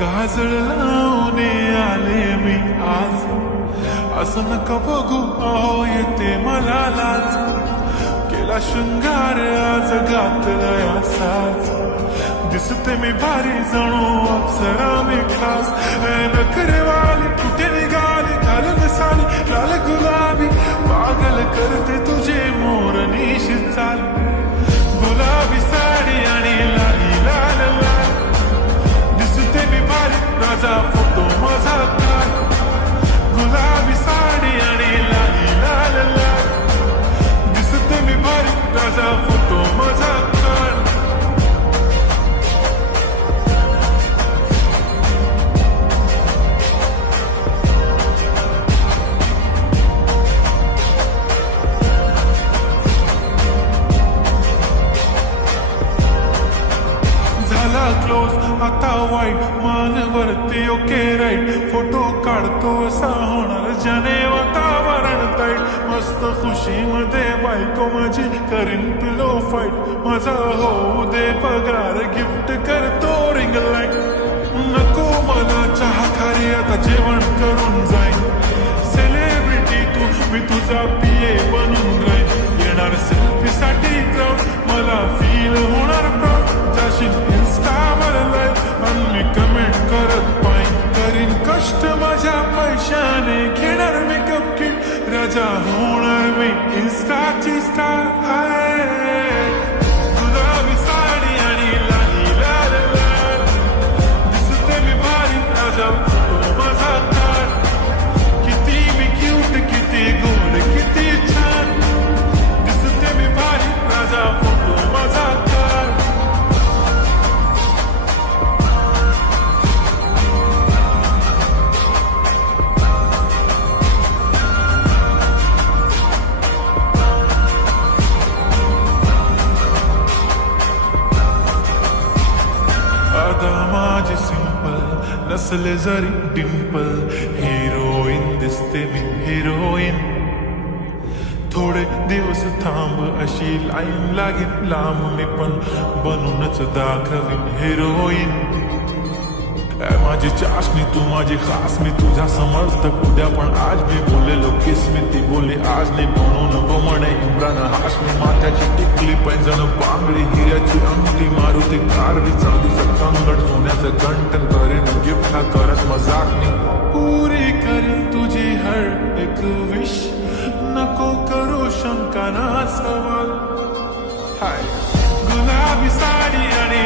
काजळ लावून आले मी आज, असं नका बघू अहो येते मला लाज. केला शृंगार आज घातलाय असाच, दिसते मी भारी जणू अप्सरा मी खास. नखरेवाली कुठे निघाली घालून साली लाल गुलाबी, पागल करते तुझे मोरनीश चाल. गुलाबी साडी आणि लाली लाल लाल, दिसते मी भारी राजा फोटो माझा काढ. गुलाबी साडी आणि लाली लाल लाल, दिसते मी भारी राजा फोटो माझा काढ. क्लोज आता वाईट मानवरती ओके राईट, फोटो काढतो असा होणार जने वातावरण ताईट. मस्त खुशीमध्ये बायको माझी करीन पिलो फाईट, माझा होऊ दे पगार गिफ्ट करतो रिंग लाईट. नको मला चहा खारी आता जेवण करून जाईन, सेलिब्रिटी तू मी तुझा पिये बनून राहीन. येणार सेल्फी साठी क्राऊड मला फील होणार प्राऊड, जाशील इंस्टावर लाईव्ह आणि मी कमेंट करत पाईन. करीन कष्ट माझ्या पैशाने घेणार मेकअप किट, राजा होणार मी इंस्टाची स्टार. गुलाबी साडी आणि लाली लाल लाल, दिसते मी भारी राजा फोटो माझा काढ. किती मी क्यूट किती गोड किती छान, दिसते मी भारी राजा फोटो माझा काढ. माझी सिंपल नसले जरी डिंपल, हिरोईन दिसते मी हिरोईन. थोडे दिवस थांब अशी लाईन लागेल लांब, मी पण बनूनच दाखवीन हिरोईन. माझी चाशनी तू माझी खास, मी तुझ्या समर्थक उद्या पण आज मी बोललेलो किस मी ती बोलली आज नाही. म्हणून नको म्हणे इम्रान हाशमी, माथ्याची टिकली पैंजण बांगडी हिऱ्याची अंगठी, मारुती कारवी चांदीचं कंगड सोन्याचं गंटन करीन गिफ्ट हा करत मजाक मी. पुरी करीन तुझी हर एक विश, नको करू शंका ना सवाल. हाय गुलाबी साडी आणि